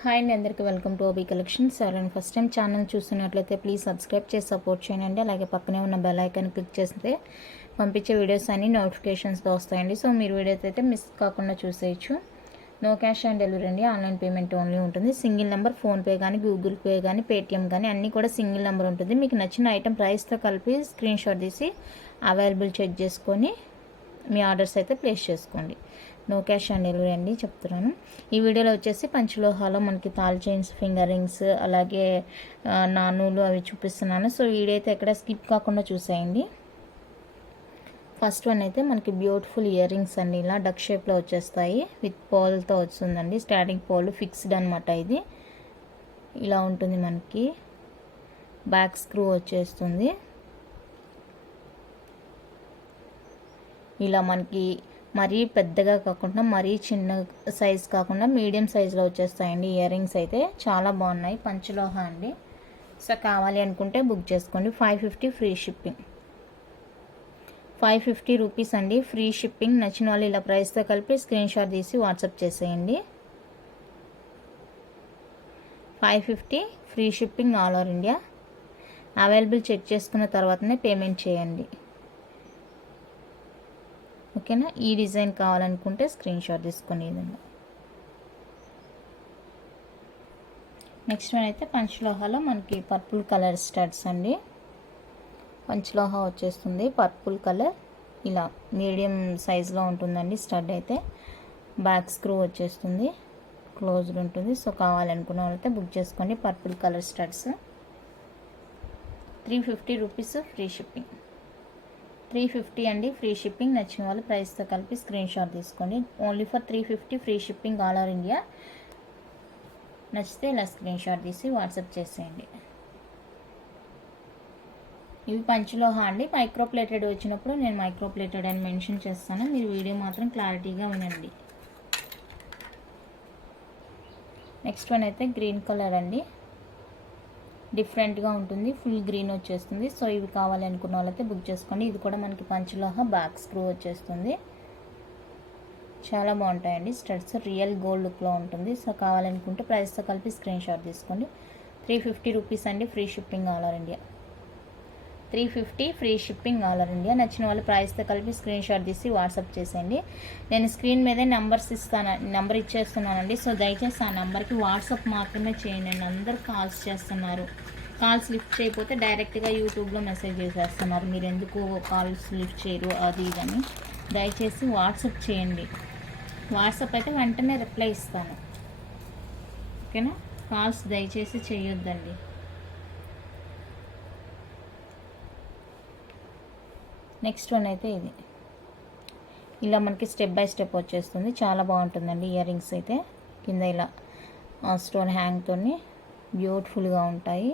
Hi అండి, అందరికీ welcome to OB collections. ఎవరైనా ఫస్ట్ టైం ఛానల్ చూస్తున్నట్లయితే ప్లీజ్ సబ్స్క్రైబ్ చేసి సపోర్ట్ చేయండి. అలాగే పక్కనే ఉన్న బెల్ ఐకాన్ క్లిక్ చేస్తే పంపించే వీడియోస్ అన్ని నోటిఫికేషన్స్తో వస్తాయండి. సో మీరు వీడియోస్ అయితే మిస్ కాకుండా చూసేయచ్చు. నో క్యాష్ ఆన్ డెలివరీ అండి, ఆన్లైన్ పేమెంట్ ఓన్లీ ఉంటుంది. సింగిల్ నెంబర్ ఫోన్పే కానీ, గూగుల్ పే కానీ, పేటిఎం కానీ అన్నీ కూడా సింగిల్ నెంబర్ ఉంటుంది. మీకు నచ్చిన ఐటెం ప్రైస్తో కలిపి స్క్రీన్ షాట్ తీసి అవైలబుల్ చెక్ చేసుకొని మీ ఆర్డర్స్ అయితే ప్లేస్ చేసుకోండి. నో క్యాష్ ఆన్ డెలివరీ అండి చెప్తున్నాను. ఈ వీడియోలో వచ్చేసి పంచలోహాలో మనకి తాల్ చైన్స్, ఫింగర్ రింగ్స్, అలాగే నాణూలు అవి చూపిస్తున్నాను. సో వీడియో అయితే ఎక్కడ స్కిప్ కాకుండా చూసేయండి. ఫస్ట్ వన్ అయితే మనకి బ్యూటిఫుల్ ఇయర్ రింగ్స్ అండి. ఇలా డక్ షేప్లో వచ్చేస్తాయి, విత్ పోల్తో వస్తుందండి. స్టార్టింగ్ పోల్ ఫిక్స్డ్ అనమాట. ఇది ఇలా ఉంటుంది. మనకి బ్యాక్ స్క్రూ వచ్చేస్తుంది. ఇలా మనకి మరీ పెద్దగా కాకుండా మరీ చిన్న సైజ్ కాకుండా మీడియం సైజులో వచ్చేస్తాయండి ఇయర్ రింగ్స్. అయితే చాలా బాగున్నాయి. పంచలోహ అండి. సో కావాలి అనుకుంటే బుక్ చేసుకోండి. 550 ఫ్రీ షిప్పింగ్. 550 రూపీస్ అండి, ఫ్రీ షిప్పింగ్. నచ్చిన వాళ్ళు ఇలా ప్రైస్తో కలిపి స్క్రీన్ షాట్ తీసి వాట్సాప్ చేసేయండి. 550 free shipping all over India. Available చెక్ చేసుకున్న తర్వాతనే పేమెంట్ చేయండి. ఓకేనా. ఈ డిజైన్ కావాలనుకుంటే స్క్రీన్ షాట్ తీసుకునే విధంగా. నెక్స్ట్ వన్ అయితే పంచలోహాలో మనకి పర్పుల్ కలర్ స్టడ్స్ అండి. పంచలోహ వచ్చేస్తుంది పర్పుల్ కలర్. ఇలా మీడియం సైజులో ఉంటుందండి స్టడ్ అయితే. బ్యాక్ స్క్రూ వచ్చేస్తుంది, క్లోజ్డ్ ఉంటుంది. సో కావాలనుకున్న వాళ్ళైతే బుక్ చేసుకోండి. Purple colour studs. 350 rupees free shipping. 350 అండి, ఫ్రీ షిప్పింగ్. నచ్చిన వాళ్ళు ప్రైస్తో కలిపి స్క్రీన్ షాట్ తీసుకోండి. Only for 350 free shipping all over India. నచ్చితే ఇలా స్క్రీన్ షాట్ తీసి వాట్సాప్ చేసేయండి. ఇవి పంచలోహ అండి. మైక్రోప్లేటెడ్ వచ్చినప్పుడు నేను మైక్రోప్లేటెడ్ అని మెన్షన్ చేస్తాను. మీరు వీడియో మాత్రం క్లారిటీగా వినండి. నెక్స్ట్ వన్ అయితే గ్రీన్ కలర్ అండి. డిఫరెంట్గా ఉంటుంది, ఫుల్ గ్రీన్ వచ్చేస్తుంది. సో ఇవి కావాలి అనుకున్న వాళ్ళైతే బుక్ చేసుకోండి. ఇది కూడా మనకి పంచలోహ, బ్యాక్ స్క్రూ వచ్చేస్తుంది. చాలా బాగుంటాయండి స్టడ్స్. రియల్ గోల్డ్ లుక్లో ఉంటుంది. సో కావాలనుకుంటే ప్రైస్తో కలిపి స్క్రీన్ షాట్ తీసుకోండి. 350 రూపీస్ అండి, free shipping all over India. 350 free shipping all over India. నచ్చిన వాళ్ళు ప్రైస్తో కలిపి స్క్రీన్ షాట్ తీసి వాట్సాప్ చేసేయండి. నేను స్క్రీన్ మీదే నెంబర్ ఇచ్చేస్తున్నానండి. సో దయచేసి ఆ నెంబర్కి వాట్సాప్ మాత్రమే చేయండి. నేను అందరూ కాల్స్ చేస్తున్నారు. కాల్స్ లిఫ్ట్ చేయకపోతే డైరెక్ట్గా యూట్యూబ్లో మెసేజ్ చేసేస్తున్నారు. మీరు ఎందుకు కాల్స్ లిఫ్ట్ చేయరు అది ఇదని. దయచేసి వాట్సాప్ చేయండి. వాట్సాప్ అయితే వెంటనే రిప్లై ఇస్తాను. ఓకేనా. కాల్స్ దయచేసి చేయొద్దండి. నెక్స్ట్ వన్ అయితే ఇది. ఇలా మనకి స్టెప్ బై స్టెప్ వచ్చేస్తుంది. చాలా బాగుంటుందండి ఇయర్ రింగ్స్ అయితే. కింద ఇలా స్టోన్ హ్యాంగ్తో బ్యూటిఫుల్గా ఉంటాయి.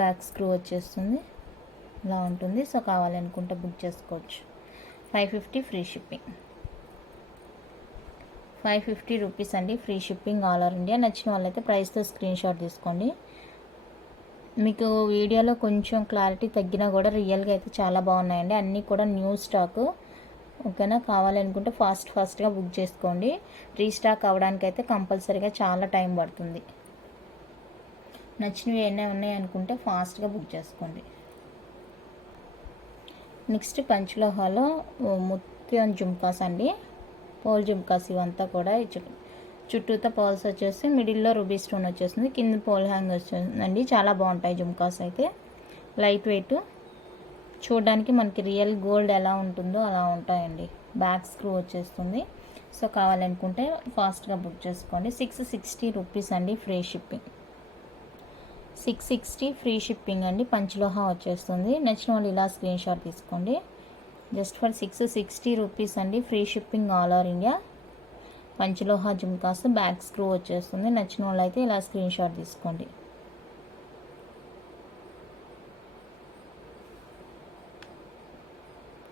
బ్యాక్ స్క్రూ వచ్చేస్తుంది. ఇలా ఉంటుంది. సో కావాలనుకుంటే బుక్ చేసుకోవచ్చు. 550 ఫ్రీ షిప్పింగ్. 550 రూపీస్ అండి, free shipping all over India. నచ్చిన వాళ్ళైతే ప్రైస్తో స్క్రీన్ షాట్ తీసుకోండి. మీకు వీడియోలో కొంచెం క్లారిటీ తగ్గినా కూడా రియల్గా అయితే చాలా బాగున్నాయండి. అన్నీ కూడా న్యూ స్టాక్. ఓకేనా. కావాలనుకుంటే ఫాస్ట్గా బుక్ చేసుకోండి. రీస్టాక్ అవ్వడానికి అయితే కంపల్సరీగా చాలా టైం పడుతుంది. నచ్చినవి ఏమైనా ఉన్నాయి అనుకుంటే ఫాస్ట్గా బుక్ చేసుకోండి. నెక్స్ట్ పంచలోహాలో ముత్యం జుమ్కాస్ అండి. పోల్ జుమ్కాస్ ఇవంతా కూడా చుట్టూతో పోల్స్ వచ్చేసి మిడిల్లో రూబీ స్టోన్ వచ్చేస్తుంది. కింద పోల్ హ్యాంగ్ వచ్చేస్తుందండి. చాలా బాగుంటాయి జుమ్కాస్ అయితే. లైట్ వెయిట్, చూడడానికి మనకి రియల్ గోల్డ్ ఎలా ఉంటుందో అలా ఉంటాయండి. బ్యాక్ స్క్రూ వచ్చేస్తుంది. సో కావాలనుకుంటే ఫాస్ట్గా బుక్ చేసుకోండి. 660 రూపీస్ అండి, ఫ్రీ షిప్పింగ్. 660 ఫ్రీ షిప్పింగ్ అండి. పంచలోహ వచ్చేస్తుంది. నచ్చిన వాళ్ళు ఇలా స్క్రీన్ షాట్ తీసుకోండి. జస్ట్ ఫర్ 660 రూపీస్ అండి, free shipping all over India. Panchaloha jhumkas, back screw వచ్చేస్తుంది. నచ్చిన వాళ్ళు అయితే ఇలా స్క్రీన్ షాట్ తీసుకోండి.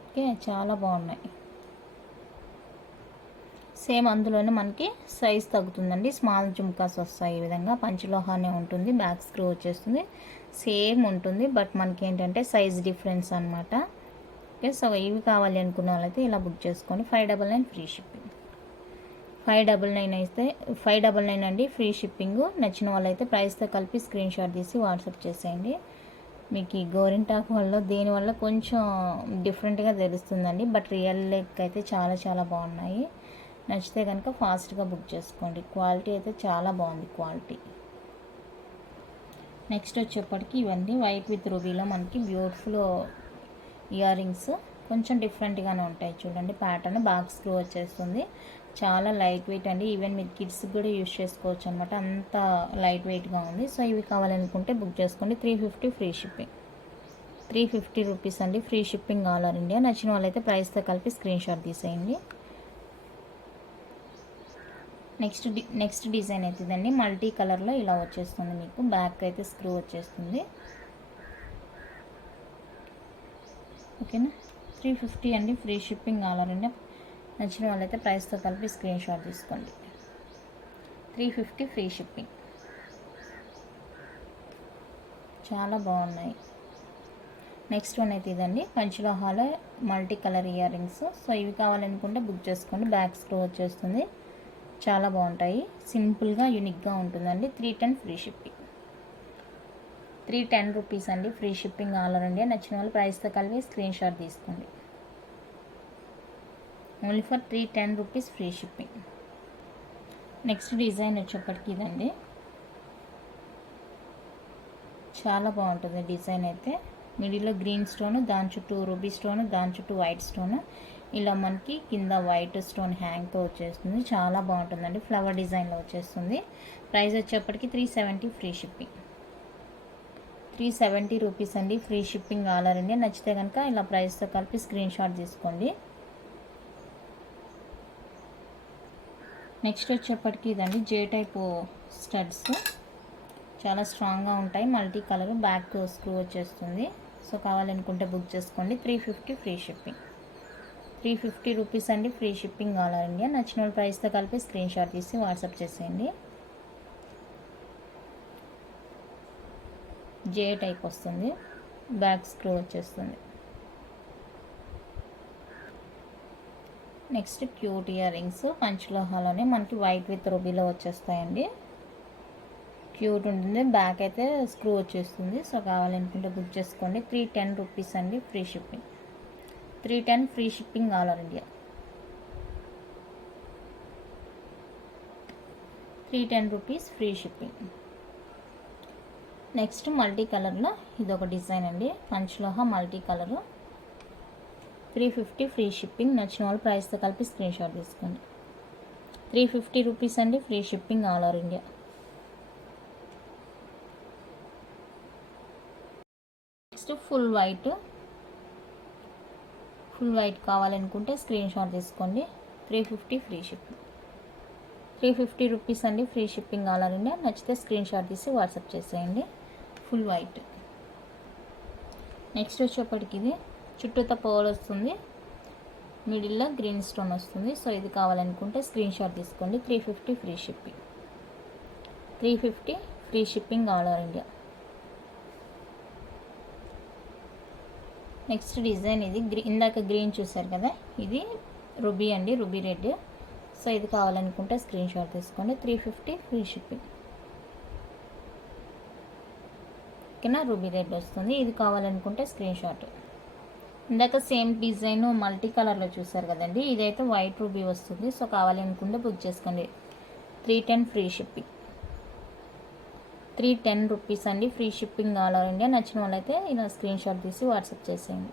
ఓకే, చాలా బాగున్నాయి. సేమ్ అందులోనే మనకి సైజ్ తగ్గుతుందండి. స్మాల్ జుమ్కాస్ వస్తాయి. ఈ విధంగా పంచలోహానే ఉంటుంది. బ్యాక్ స్క్రూ వచ్చేస్తుంది. సేమ్ ఉంటుంది, బట్ మనకి ఏంటంటే సైజ్ డిఫరెన్స్ అనమాట. ఓకే. సో ఇవి కావాలి అనుకున్న వాళ్ళైతే ఇలా బుక్ చేసుకోండి. 599 ఫ్రీ షిప్పింగ్. 599 అయితే 599 అండి ఫ్రీ షిప్పింగ్. నచ్చిన వాళ్ళైతే ప్రైస్తో కలిపి స్క్రీన్ షాట్ తీసి వాట్సాప్ చేసేయండి. మీకు ఈ గోరింటాకు వల్ల దేనివల్ల కొంచెం డిఫరెంట్గా తెలుస్తుందండి, బట్ రియల్ లెక్ అయితే చాలా చాలా బాగున్నాయి. నచ్చితే కనుక ఫాస్ట్గా బుక్ చేసుకోండి. క్వాలిటీ అయితే చాలా బాగుంది క్వాలిటీ. నెక్స్ట్ వచ్చేప్పటికి ఇవన్నీ వైట్ విత్ రూబీలో మనకి బ్యూటిఫుల్ ఇయర్ రింగ్స్. కొంచెం డిఫరెంట్గానే ఉంటాయి చూడండి. ప్యాటర్న్ బాగా స్క్రూ వచ్చేస్తుంది. చాలా లైట్ వెయిట్ అండి. ఈవెన్ మీరు కిడ్స్కి కూడా యూజ్ చేసుకోవచ్చు అనమాట, అంత లైట్ వెయిట్గా ఉంది. సో ఇవి కావాలనుకుంటే బుక్ చేసుకోండి. 350 ఫ్రీ షిప్పింగ్. 350 రూపీస్ అండి free shipping all over India. నచ్చిన వాళ్ళైతే ప్రైస్తో కలిపి స్క్రీన్ షాట్ తీసేయండి. నెక్స్ట్ డిజైన్ అయితే ఇదండి. మల్టీ కలర్లో ఇలా వచ్చేస్తుంది. మీకు బ్యాక్ అయితే స్క్రూ వచ్చేస్తుంది. ఓకేనా. 350 అండి free shipping all over India. నచ్చిన వాళ్ళైతే ప్రైస్తో కలిపి స్క్రీన్ షాట్ తీసుకోండి. 350 ఫ్రీ షిప్పింగ్. చాలా బాగున్నాయి. నెక్స్ట్ వన్ అయితే ఇదండి. పంచలోహాలో multi colour earrings. So ఇవి కావాలనుకుంటే బుక్ చేసుకోండి. బ్యాక్ స్క్రూ వచ్చేస్తుంది. చాలా బాగుంటాయి. సింపుల్గా యూనిక్గా ఉంటుందండి. 310 ఫ్రీ షిప్పింగ్. 310 రూపీస్ అండి free shipping all over India. నచ్చిన వాళ్ళు ప్రైస్తో కలిపి స్క్రీన్ షాట్ తీసుకోండి. Only for 310 rupees free shipping. Next design వచ్చేప్పటికి ఇదండి. చాలా బాగుంటుంది డిజైన్ అయితే. మిడిల్లో గ్రీన్ స్టోన్, దాని చుట్టూ రూబీ స్టోన్, దాని చుట్టూ వైట్ స్టోన్, ఇలా మనకి కింద వైట్ స్టోన్ హ్యాంగ్తో వచ్చేస్తుంది. చాలా బాగుంటుందండి. ఫ్లవర్ డిజైన్లో వచ్చేస్తుంది. ప్రైస్ వచ్చేప్పటికి 370 ఫ్రీ షిప్పింగ్. 370 రూపీస్ అండి free shipping all over India. నచ్చితే కనుక ఇలా ప్రైస్తో కలిపి స్క్రీన్ షాట్ తీసుకోండి. నెక్స్ట్ వచ్చేప్పటికి ఇదండి. జే టైప్ స్టడ్స్ చాలా స్ట్రాంగ్గా ఉంటాయి. మల్టీ కలర్ బ్యాక్ స్క్రూ వచ్చేస్తుంది. సో కావాలనుకుంటే బుక్ చేసుకోండి. 350 ఫ్రీ షిప్పింగ్. 350 రూపీస్ అండి free shipping all over India. నచ్చిన వాళ్ళ ప్రైస్తో కలిపి స్క్రీన్ షాట్ తీసి వాట్సాప్ చేసేయండి. జే టైప్ వస్తుంది. బ్యాక్ స్క్రూ వచ్చేస్తుంది. నెక్స్ట్ క్యూట్ ఇయర్ రింగ్స్ పంచలోహాలోనే మనకి వైట్ విత్ రూబీలో వచ్చేస్తాయండి. క్యూట్ ఉంటుంది. బ్యాక్ అయితే స్క్రూ వచ్చేస్తుంది. సో కావాలనుకుంటే బుక్ చేసుకోండి. 310 రూపీస్ అండి free shipping. 310 free shipping all over India. 310 rupees free shipping. Next multi కలర్లో ఇదొక డిజైన్ అండి. పంచలోహ మల్టీ కలరు. 350 free shipping. నచ్చిన వాళ్ళు ప్రైస్తో కలిపి స్క్రీన్ షాట్ తీసుకోండి. 350 రూపీస్ అండి free shipping all over India. Next full white కావాలనుకుంటే స్క్రీన్ షాట్ తీసుకోండి. 350 ఫ్రీ షిప్పింగ్. 350 రూపీస్ అండి free shipping all over India. నచ్చితే స్క్రీన్ షాట్ తీసి వాట్సాప్ చేసేయండి. Full white. నెక్స్ట్ వచ్చేప్పటికి ఇది చుట్టూతో పర్ల్ వస్తుంది. మిడిల్లో గ్రీన్ స్టోన్ వస్తుంది. సో ఇది కావాలనుకుంటే స్క్రీన్ షాట్ తీసుకోండి. 350 free shipping. 350 free shipping all over India. Next design ఇది ఇందాక గ్రీన్ చూసారు కదా, ఇది రూబీ అండి, రూబీ రెడ్. సో ఇది కావాలనుకుంటే స్క్రీన్ షాట్ తీసుకోండి. 350 ఫ్రీ షిప్పింగ్. ఓకేనా. రూబీ రెడ్ వస్తుంది. ఇది కావాలనుకుంటే స్క్రీన్ షాట్. ఇందాక సేమ్ డిజైన్ మల్టీ కలర్లో చూసారు కదండి, ఇదైతే వైట్ రూబీ వస్తుంది. సో కావాలనుకుంటే బుక్ చేసుకోండి. 310 ఫ్రీ షిప్పింగ్. 310 రూపీస్ అండి free shipping all over India. నచ్చిన వాళ్ళైతే ఇలా స్క్రీన్ షాట్ తీసి వాట్సాప్ చేసేయండి.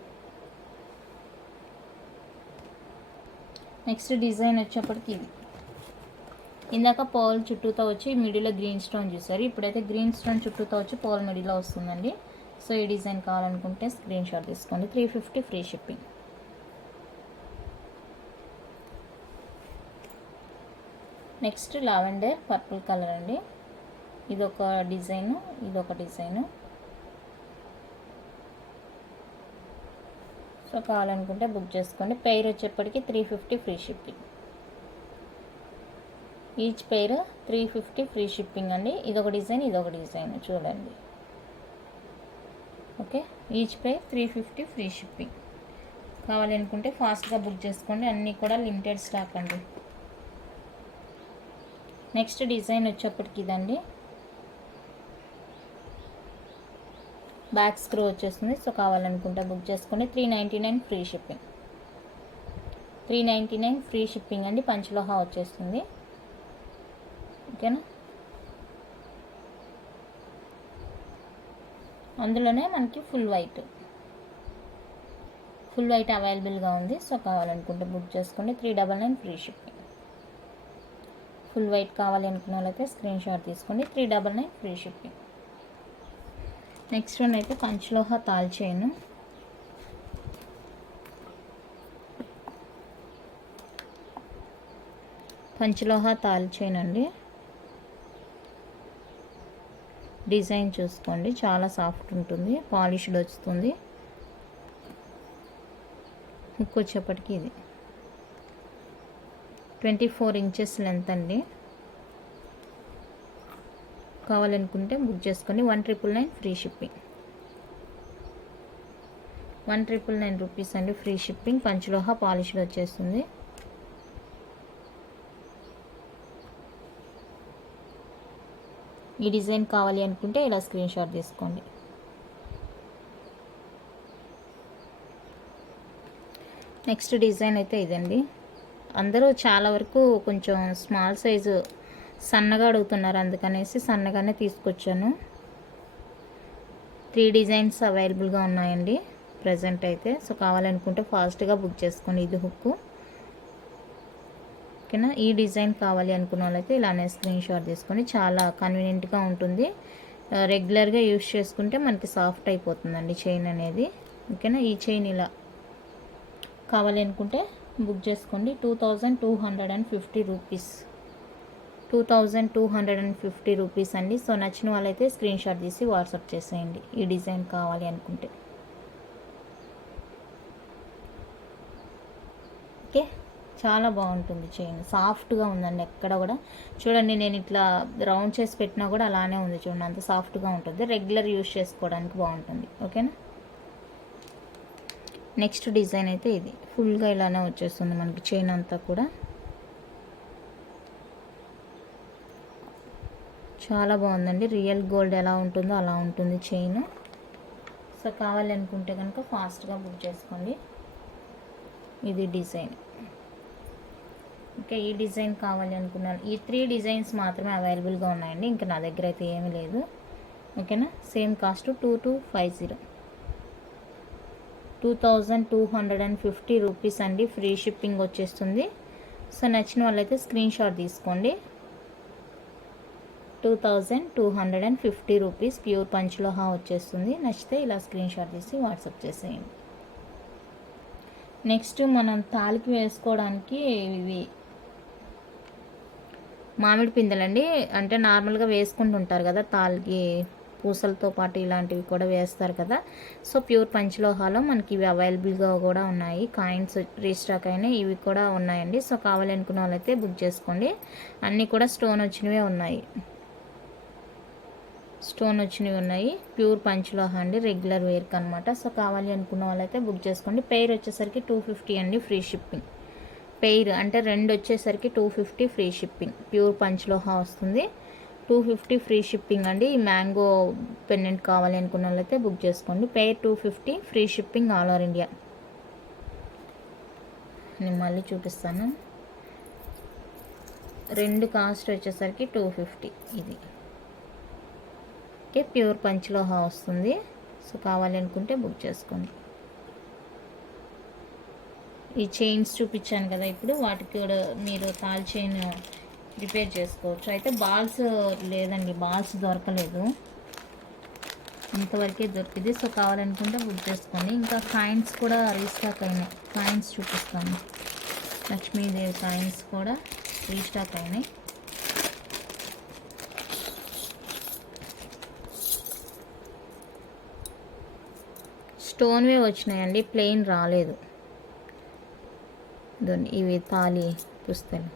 నెక్స్ట్ డిజైన్ వచ్చేప్పటికి ఇది. ఇందాక పర్ల్ చుట్టూతో వచ్చి మిడిల్లో గ్రీన్ స్టోన్ చూసారు, ఇప్పుడైతే గ్రీన్ స్టోన్ చుట్టూతో వచ్చి పర్ల్ మిడిల్లో వస్తుందండి. సో ఈ డిజైన్ కావాలనుకుంటే స్క్రీన్ షాట్ తీసుకోండి. 350 free shipping. Next lavender purple colour అండి. ఇదొక డిజైను, ఇదొక డిజైను. సో కావాలనుకుంటే బుక్ చేసుకోండి. పెయిర్ వచ్చేప్పటికి 350 free shipping. Each pair 350 free shipping అండి. ఇదొక డిజైన్, ఇదొక డిజైన్ చూడండి. Okay, each pair 350 free shipping. కావాలనుకుంటే ఫాస్ట్గా బుక్ చేసుకోండి. అన్నీ కూడా లిమిటెడ్ స్టాక్ అండి. నెక్స్ట్ డిజైన్ వచ్చేప్పటికి ఇదండి, బ్యాక్ స్క్రూ వచ్చేస్తుంది. సో కావాలనుకుంటే బుక్ చేసుకోండి. 399 ఫ్రీ షిప్పింగ్. 399 ఫ్రీ షిప్పింగ్ అండి. పంచలోహా వచ్చేస్తుంది. ఓకేనా, అందులోనే మనకి ఫుల్ వైట్ అవైలబుల్గా ఉంది. సో కావాలనుకుంటే బుక్ చేసుకోండి. 399 ఫ్రీ షిప్పింగ్. ఫుల్ వైట్ కావాలి అనుకున్న వాళ్ళైతే స్క్రీన్ షాట్ తీసుకోండి. 399 ఫ్రీ షిప్పింగ్. నెక్స్ట్ వన్ అయితే పంచలోహ తాల్ చైన్. పంచలోహ తాల్ చైన్ అండి. డిజైన్ చూసుకోండి, చాలా సాఫ్ట్ ఉంటుంది, పాలిష్డ్ వస్తుంది. హుక్ వచ్చేప్పటికి ఇది 24 ఇంచెస్ లెంత్ అండి. కావాలనుకుంటే బుక్ చేసుకొని 1999 ఫ్రీ షిప్పింగ్. 1999 రూపీస్ అండి ఫ్రీ షిప్పింగ్. పంచలోహ పాలిష్డ్ వచ్చేస్తుంది. ఈ డిజైన్ కావాలి అనుకుంటే ఇలా స్క్రీన్ షాట్ తీసుకోండి. నెక్స్ట్ డిజైన్ అయితే ఇదండి. అందరూ చాలా వరకు కొంచెం స్మాల్ సైజు సన్నగా అడుగుతున్నారు, అందుకనేసి సన్నగానే తీసుకొచ్చాను. 3 డిజైన్స్ అవైలబుల్గా ఉన్నాయండి ప్రజెంట్ అయితే. సో కావాలనుకుంటే ఫాస్ట్గా బుక్ చేసుకోండి. ఇది హుక్. ఓకేనా, ఈ డిజైన్ కావాలి అనుకున్న వాళ్ళైతే ఇలానే స్క్రీన్ షాట్ తీసుకొని, చాలా కన్వీనియంట్గా ఉంటుంది. రెగ్యులర్గా యూస్ చేసుకుంటే మనకి సాఫ్ట్ అయిపోతుందండి చైన్ అనేది. ఓకేనా, ఈ చైన్ ఇలా కావాలి అనుకుంటే బుక్ చేసుకోండి. 2250 రూపీస్. 2250 రూపీస్ అండి. సో నచ్చిన వాళ్ళైతే స్క్రీన్ షాట్ తీసి వాట్సాప్ చేసేయండి ఈ డిజైన్ కావాలి అనుకుంటే. ఓకే, చాలా బాగుంటుంది చైన్, సాఫ్ట్గా ఉందండి. ఎక్కడ కూడా చూడండి, నేను ఇట్లా రౌండ్ చేసి పెట్టినా కూడా అలానే ఉంది చూడండి, అంత సాఫ్ట్గా ఉంటుంది. రెగ్యులర్ యూస్ చేసుకోవడానికి బాగుంటుంది. ఓకేనా, నెక్స్ట్ డిజైన్ అయితే ఇది. ఫుల్గా ఇలానే వచ్చేస్తుంది మనకి చైన్ అంతా కూడా. చాలా బాగుందండి. రియల్ గోల్డ్ ఎలా ఉంటుందో అలా ఉంటుంది చైన్. సో కావాలి అనుకుంటే కనుక ఫాస్ట్గా బుక్ చేసుకోండి. ఇది డిజైన్. ఓకే, ఈ డిజైన్ కావాలి అనుకున్నాను. ఈ 3 డిజైన్స్ మాత్రమే అవైలబుల్గా ఉన్నాయండి, ఇంకా నా దగ్గర అయితే ఏమీ లేదు. ఓకేనా, సేమ్ కాస్ట్ 2250. 2250 రూపీస్ అండి. ఫ్రీ షిప్పింగ్ వచ్చేస్తుంది. సో నచ్చిన వాళ్ళైతే స్క్రీన్ షాట్ తీసుకోండి. 2250 రూపీస్ ప్యూర్ పంచలోహా వచ్చేస్తుంది. నచ్చితే ఇలా స్క్రీన్ షాట్ తీసి వాట్సాప్ చేసేయండి. నెక్స్ట్ మనం తాలికి వేసుకోవడానికి ఇవి మామిడి పిందెలండి. అంటే నార్మల్గా వేసుకుంటుంటారు కదా తాలికి, పూసలతో పాటు ఇలాంటివి కూడా వేస్తారు కదా. సో ప్యూర్ పంచలోహాలో మనకి ఇవి అవైలబుల్గా కూడా ఉన్నాయి. కాయిన్స్ రీస్టాక్ అయినాయి, ఇవి కూడా ఉన్నాయండి. సో కావాలనుకున్న వాళ్ళైతే బుక్ చేసుకోండి. అన్నీ కూడా స్టోన్ వచ్చినవే ఉన్నాయి, ప్యూర్ పంచలోహ అండి, రెగ్యులర్ వేర్కి అనమాట. సో కావాలి అనుకున్న వాళ్ళైతే బుక్ చేసుకోండి. పెయిర్ వచ్చేసరికి 250 అండి ఫ్రీ షిప్పింగ్. పెయిర్ అంటే 2 వచ్చేసరికి 250 ఫ్రీ షిప్పింగ్. ప్యూర్ పంచలోహ వస్తుంది, 250 ఫ్రీ షిప్పింగ్ అండి. ఈ మ్యాంగో పెండెంట్ కావాలి అనుకున్న వాళ్ళైతే బుక్ చేసుకోండి. Pair 250 free shipping all over India. నేను మళ్ళీ చూపిస్తాను. 2 కాస్ట్ వచ్చేసరికి 250 ఇది. ఓకే, ప్యూర్ పంచలోహ వస్తుంది. సో కావాలి అనుకుంటే బుక్ చేసుకోండి. ఈ చైన్స్ చూపించాను కదా ఇప్పుడు, వాటికి కూడా మీరు తాల్ చైన్ ప్రిపేర్ చేసుకోవచ్చు. అయితే బాల్స్ లేదండి, బాల్స్ దొరకలేదు, ఇంతవరకే దొరికింది. సో కావాలనుకుంటే బుక్ చేసుకోండి. ఇంకా కాయిన్స్ కూడా రీస్టాక్ అయినాయి. కాయిన్స్ చూపిస్తాను. లక్ష్మీదేవి కాయిన్స్ కూడా రీస్టాక్ అయినాయి. స్టోన్వే వచ్చినాయండి, ప్లెయిన్ రాలేదు. ఇవి తాళి పుస్తలు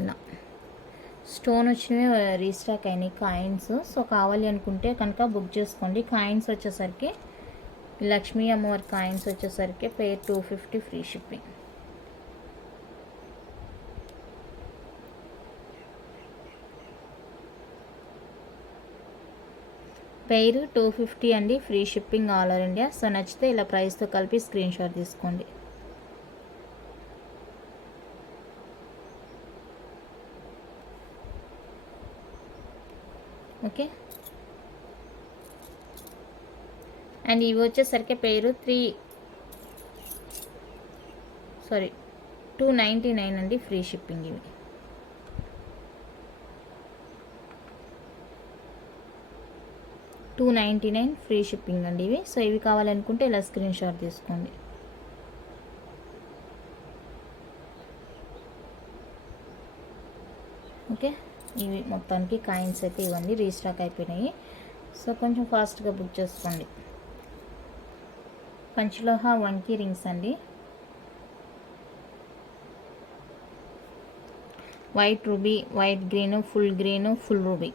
ఇలా స్టోన్ వచ్చినవి రీస్టాక్ అయినాయి కాయిన్స్. సో కావాలి అనుకుంటే కనుక బుక్ చేసుకోండి. కాయిన్స్ వచ్చేసరికి లక్ష్మీ అమ్మవారి కాయిన్స్ వచ్చేసరికి పెయిర్ 250 ఫ్రీ షిప్పింగ్. పెయిర్ 250 అండి, free shipping all over India. So నచ్చితే ఇలా ప్రైస్తో కలిపి స్క్రీన్ షాట్ తీసుకోండి. ఓకే, అండ్ ఇవి వచ్చేసరికి పేరు 299 అండి, ఫ్రీ షిప్పింగ్. ఇవి 299 ఫ్రీ షిప్పింగ్ అండి ఇవి. సో ఇవి కావాలనుకుంటే ఇలా స్క్రీన్ షాట్ తీసుకోండి. ఓకే, ఇవి మొత్తానికి కాయిన్స్ అయితే ఇవ్వండి, రీస్టాక్ అయిపోయినాయి. సో కొంచెం ఫాస్ట్గా బుక్ చేసుకోండి. పంచలోహ వంకీ రింగ్స్ అండి, white ruby, white green, full green, full ruby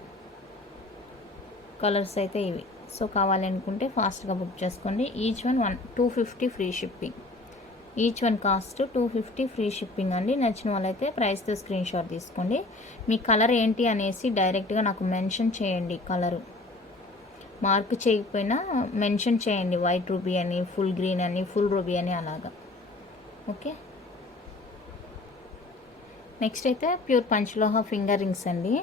colours అయితే ఇవి. సో కావాలనుకుంటే ఫాస్ట్గా బుక్ చేసుకోండి. Each one 250 free shipping. Each one cost 250 free shipping అండి. నచ్చిన వాళ్ళైతే ప్రైస్తో స్క్రీన్ షాట్ తీసుకోండి. మీ కలర్ ఏంటి అనేసి డైరెక్ట్గా నాకు మెన్షన్ చేయండి. కలరు మార్క్ చేయకపోయినా మెన్షన్ చేయండి, వైట్ రూబీ అని, ఫుల్ గ్రీన్ అని, ఫుల్ రూబీ అని అలాగా. ఓకే, నెక్స్ట్ అయితే ప్యూర్ పంచలోహ ఫింగర్ రింగ్స్ అండి.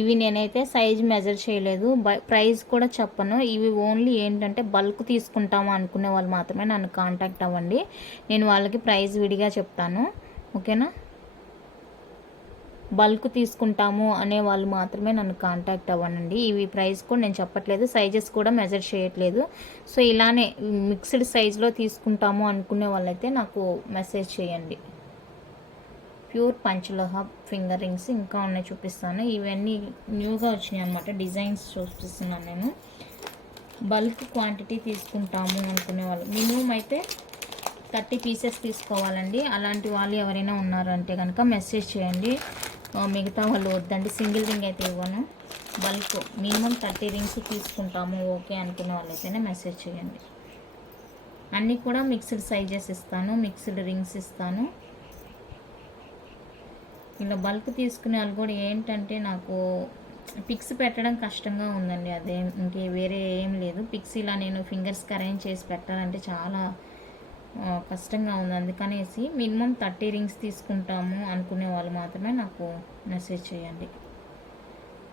ఇవి నేనైతే సైజ్ మెజర్ చేయలేదు, ప్రైస్ కూడా చెప్పను. ఇవి ఓన్లీ ఏంటంటే బల్క్ తీసుకుంటాము అనుకునే వాళ్ళు మాత్రమే నన్ను కాంటాక్ట్ అవ్వండి. నేను వాళ్ళకి ప్రైస్ విడిగా చెప్తాను. ఓకేనా, బల్క్ తీసుకుంటాము అనే వాళ్ళు మాత్రమే నన్ను కాంటాక్ట్ అవ్వనండి. ఇవి ప్రైస్ కూడా నేను చెప్పట్లేదు, సైజెస్ కూడా మెజర్ చేయట్లేదు. సో ఇలానే మిక్స్డ్ సైజులో తీసుకుంటాము అనుకునే వాళ్ళైతే నాకు మెసేజ్ చేయండి. ప్యూర్ పంచలోహ ఫింగర్ రింగ్స్ ఇంకా ఉన్నాయి, చూపిస్తాను. ఇవన్నీ న్యూగా వచ్చినాయి అనమాట, డిజైన్స్ చూపిస్తున్నాను నేను. బల్క్ క్వాంటిటీ తీసుకుంటాము అనుకునే వాళ్ళు మినిమం అయితే 30 పీసెస్ తీసుకోవాలండి. అలాంటి వాళ్ళు ఎవరైనా ఉన్నారంటే కనుక మెసేజ్ చేయండి. మిగతా వాళ్ళు వద్దండి, సింగిల్ రింగ్ అయితే ఇవ్వను. బల్క్ మినిమం 30 రింగ్స్ తీసుకుంటాము ఓకే అనుకునే వాళ్ళైతేనే మెసేజ్ చేయండి. అన్నీ కూడా మిక్స్డ్ సైజెస్ ఇస్తాను, మిక్స్డ్ రింగ్స్ ఇస్తాను. ఇలా బల్క్ తీసుకునే వాళ్ళు కూడా ఏంటంటే నాకు పిక్స్ పెట్టడం కష్టంగా ఉందండి. అదేం ఇంకే వేరే ఏం లేదు. పిక్స్ ఇలా నేను ఫింగర్స్కి అరేంజ్ చేసి పెట్టాలంటే చాలా కష్టంగా ఉంది. అందుకనేసి మినిమం 30 రింగ్స్ తీసుకుంటాము అనుకునే వాళ్ళు మాత్రమే నాకు మెసేజ్ చేయండి.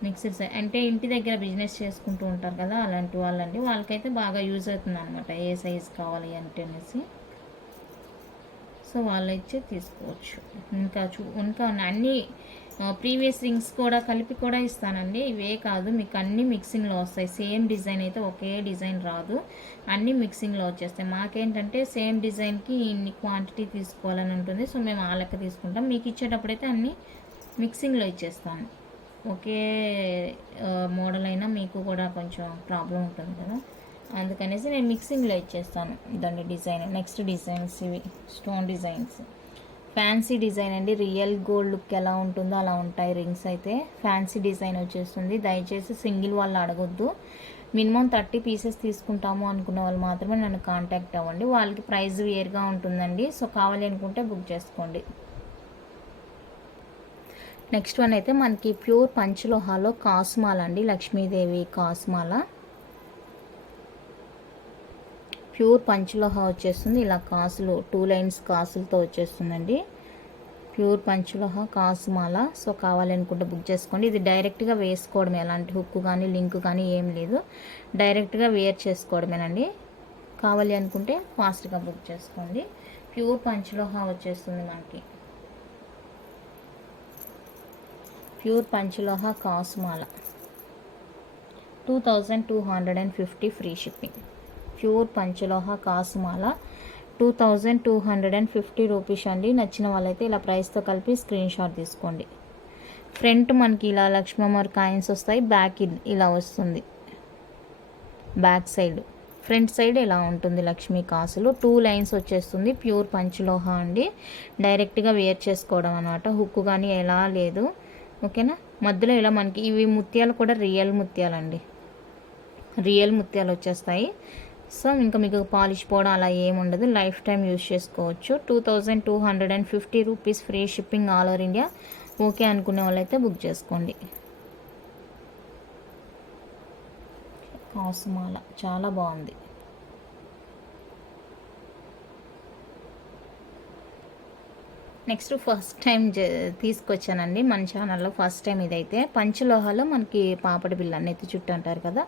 మిక్స్డ్ సైజ్ అంటే ఇంటి దగ్గర బిజినెస్ చేసుకుంటూ ఉంటారు కదా, అలాంటి వాళ్ళండి. వాళ్ళకైతే బాగా యూజ్ అవుతుంది అనమాట, ఏ సైజ్ కావాలి అంటే అనేసి. సో వాళ్ళు ఇచ్చి తీసుకోవచ్చు. ఇంకా అన్ని ప్రీవియస్ రింగ్స్ కూడా కలిపి కూడా ఇస్తానండి. ఇవే కాదు, మీకు అన్నీ మిక్సింగ్లో వస్తాయి. సేమ్ డిజైన్ అయితే ఒకే డిజైన్ రాదు, అన్నీ మిక్సింగ్లో వచ్చేస్తాయి. మాకేంటంటే సేమ్ డిజైన్కి ఇన్ని క్వాంటిటీ తీసుకోవాలని ఉంటుంది. సో మేము ఆ లెక్క తీసుకుంటాం. మీకు ఇచ్చేటప్పుడైతే అన్నీ మిక్సింగ్లో ఇచ్చేస్తాను. ఒకే మోడల్ అయినా మీకు కూడా కొంచెం ప్రాబ్లం ఉంటుంది కదా, అందుకనేసి నేను మిక్సింగ్లో ఇచ్చేస్తాను దాన్ని డిజైన్. నెక్స్ట్ డిజైన్స్ ఇవి స్టోన్ డిజైన్స్, ఫ్యాన్సీ డిజైన్ అండి. రియల్ గోల్డ్ లుక్ ఎలా ఉంటుందో అలా ఉంటాయి రింగ్స్ అయితే. ఫ్యాన్సీ డిజైన్ వచ్చేస్తుంది. దయచేసి సింగిల్ వాళ్ళు అడగొద్దు. మినిమం 30 పీసెస్ తీసుకుంటాము అనుకున్న వాళ్ళు మాత్రమే నన్ను కాంటాక్ట్ అవ్వండి. వాళ్ళకి ప్రైస్ వేరుగా ఉంటుందండి. సో కావాలి అనుకుంటే బుక్ చేసుకోండి. నెక్స్ట్ వన్ అయితే మనకి ప్యూర్ పంచలోహాలో కాసుమాల అండి, లక్ష్మీదేవి కాసుమాల. ప్యూర్ పంచలోహ వచ్చేస్తుంది. ఇలా కాసులు 2 లైన్స్ కాసులతో వచ్చేస్తుందండి. ప్యూర్ పంచలోహ కాసుమాల. సో కావాలనుకుంటే బుక్ చేసుకోండి. ఇది డైరెక్ట్గా వేసుకోవడమే, ఎలాంటి హుక్ కానీ లింక్ కానీ ఏం లేదు, డైరెక్ట్గా వేర్ చేసుకోవడమేనండి. కావాలి అనుకుంటే ఫాస్ట్గా బుక్ చేసుకోండి. ప్యూర్ పంచలోహ వచ్చేస్తుంది మనకి. ప్యూర్ పంచలోహ కాసుమాల 2250 ఫ్రీ షిప్పింగ్. ప్యూర్ పంచలోహ కాసుమాల 2250 రూపీస్ అండి. నచ్చిన వాళ్ళైతే ఇలా ప్రైస్తో కలిపి స్క్రీన్ షాట్ తీసుకోండి. ఫ్రంట్ మనకి ఇలా లక్ష్మమ్మవారి కాయిన్స్ వస్తాయి, బ్యాక్ ఇలా వస్తుంది. బ్యాక్ సైడ్, ఫ్రంట్ సైడ్ ఇలా ఉంటుంది లక్ష్మీ కాసులు. 2 లైన్స్ వచ్చేస్తుంది. ప్యూర్ పంచలోహ అండి, డైరెక్ట్గా వేర్ చేసుకోవడం అన్నమాట. హుక్ కానీ ఎలా లేదు. ఓకేనా, మధ్యలో ఇలా మనకి ఇవి ముత్యాలు కూడా రియల్ ముత్యాలండి, రియల్ ముత్యాలు వచ్చేస్తాయి. సో ఇంకా మీకు పాలిష్ పోవడం అలా ఏముండదు, లైఫ్ టైం యూజ్ చేసుకోవచ్చు. 2250 rupees free shipping all over India. Okay అనుకునే వాళ్ళైతే బుక్ చేసుకోండి. హాసుమాల చాలా బాగుంది. నెక్స్ట్ ఫస్ట్ టైం తీసుకొచ్చానండి మన ఛానల్లో, ఫస్ట్ టైం ఇదైతే పంచలోహాలో మనకి పాపడి బిళ్ళ నెత్తి చుట్టూ అంటారు కదా,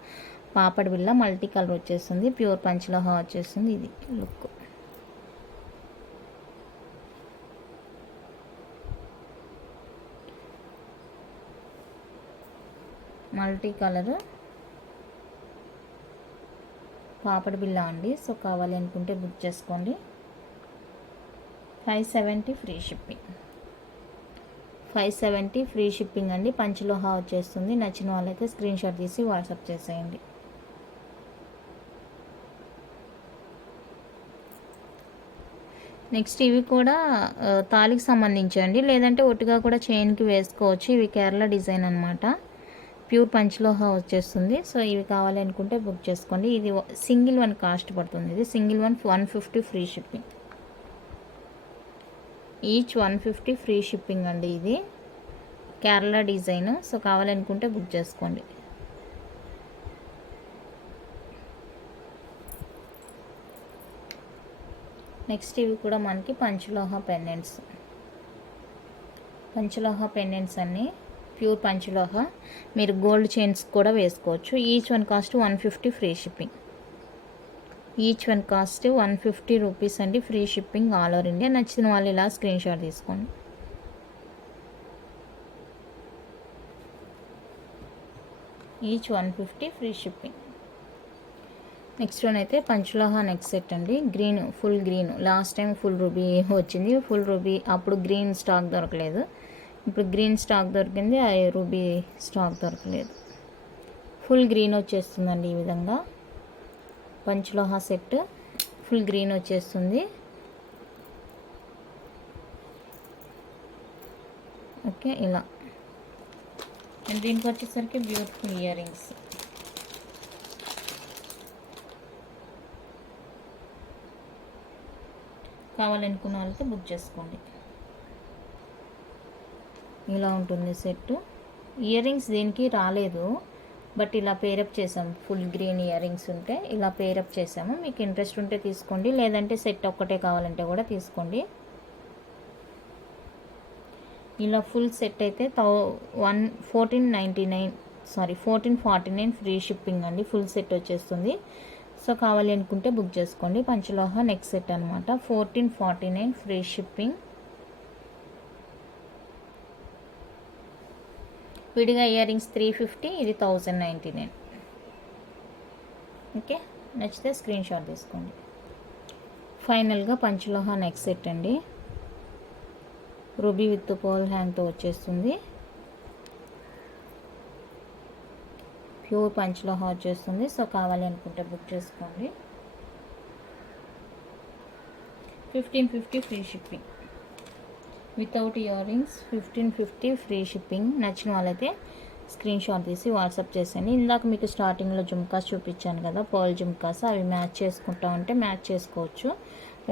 పాపడి బిళ్ళ మల్టీ కలర్ వచ్చేస్తుంది, ప్యూర్ పంచలోహ వచ్చేస్తుంది. ఇది లుక్ మల్టీ కలర్ పాపడి బిళ్ళ అండి. సో కావాలి అనుకుంటే బుక్ చేసుకోండి. 570 ఫ్రీ షిప్పింగ్, 570 ఫ్రీ షిప్పింగ్ అండి. పంచలోహ వచ్చేస్తుంది. నచ్చిన వాళ్ళైతే స్క్రీన్ షాట్ తీసి వాట్సాప్ చేసేయండి. నెక్స్ట్ ఇవి కూడా తాళికి సంబంధించండి, లేదంటే ఒట్టిగా కూడా చైన్కి వేసుకోవచ్చు. ఇవి కేరళ డిజైన్ అనమాట, ప్యూర్ పంచలోహ వచ్చేస్తుంది. సో ఇవి కావాలి అనుకుంటే బుక్ చేసుకోండి. ఇది సింగిల్ వన్ కాస్ట్ పడుతుంది. ఇది single one 150 free shipping, each 150 free shipping అండి. ఇది కేరళ డిజైన్. సో కావాలనుకుంటే బుక్ చేసుకోండి. నెక్స్ట్ ఇవి కూడా మనకి పంచలోహ పెండెంట్స్, పంచలోహ పెండెంట్స్ అన్నీ ప్యూర్ పంచలోహ. మీరు గోల్డ్ చైన్స్ కూడా వేసుకోవచ్చు. Each one cost 150 free shipping, each one cost 150 rupees అండి. Free shipping all over India. నచ్చిన వాళ్ళు ఇలా స్క్రీన్ షాట్ తీసుకోండి. Each 150 free shipping. Next one అయితే పంచలోహ నెక్ సెట్ అండి. Green, full green. Last time full ruby వచ్చింది, ఫుల్ రూబీ అప్పుడు green stock దొరకలేదు. ఇప్పుడు గ్రీన్ స్టాక్ దొరికింది, ఆ రూబీ స్టాక్ దొరకలేదు. ఫుల్ గ్రీన్ వచ్చేస్తుందండి. ఈ విధంగా పంచలోహ సెట్ ఫుల్ గ్రీన్ వచ్చేస్తుంది. ఓకే, ఇలా. అండ్ దీనికి వచ్చేసరికి బ్యూటిఫుల్ ఇయర్ రింగ్స్. కావాలనుకున్న వాళ్ళకి బుక్ చేసుకోండి. ఇలా ఉంటుంది సెట్. ఇయర్ రింగ్స్ దీనికి రాలేదు, బట్ ఇలా పేరప్ చేసాము. ఫుల్ గ్రీన్ ఇయర్ రింగ్స్ ఉంటే ఇలా పేరప్ చేసాము. మీకు ఇంట్రెస్ట్ ఉంటే తీసుకోండి, లేదంటే సెట్ ఒక్కటే కావాలంటే కూడా తీసుకోండి. ఇలా ఫుల్ సెట్ అయితే 1449 ఫ్రీ షిప్పింగ్ అండి. ఫుల్ సెట్ వచ్చేస్తుంది. సో కావాలి అనుకుంటే బుక్ చేసుకోండి. పంచలోహ నెక్ సెట్ అనమాట. 1449 ఫ్రీ షిప్పింగ్. విడిగా ఇయర్ రింగ్స్ 350, ఇది 1099. ఓకే, నచ్చితే స్క్రీన్ షాట్ తీసుకోండి. ఫైనల్గా పంచలోహ నెక్ సెట్ అండి. రూబీ విత్ పోల్ హ్యాంగ్తో వచ్చేస్తుంది. ప్యూర్ పంచలోహ వచ్చేస్తుంది. సో కావాలి అనుకుంటే బుక్ చేసుకోండి. 1550 free shipping. Without ear rings 1550 free shipping. నచ్చిన వాళ్ళైతే స్క్రీన్ షాట్ తీసి వాట్సాప్ చేసేయండి. ఇందాక మీకు స్టార్టింగ్లో జుమ్కాస్ చూపించాను కదా, పర్ల్ జుమ్కాస్, అవి మ్యాచ్ చేసుకుంటా ఉంటే మ్యాచ్ చేసుకోవచ్చు.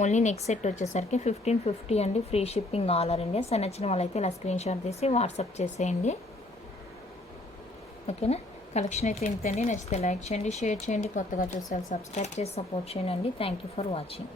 ఓన్లీ నెక్ సెట్ వచ్చేసరికి 1550 అండి. Free shipping all over India. So నచ్చిన వాళ్ళైతే ఇలా స్క్రీన్ షాట్ తీసి వాట్సాప్ చేసేయండి. ఓకేనా, కలెక్షన్ అయితే ఇంతండి. నచ్చితే లైక్ చేయండి, షేర్ చేయండి, కొత్తగా చూస్తే సబ్స్క్రైబ్ చేసి సపోర్ట్ చేయండి. Thank you for watching.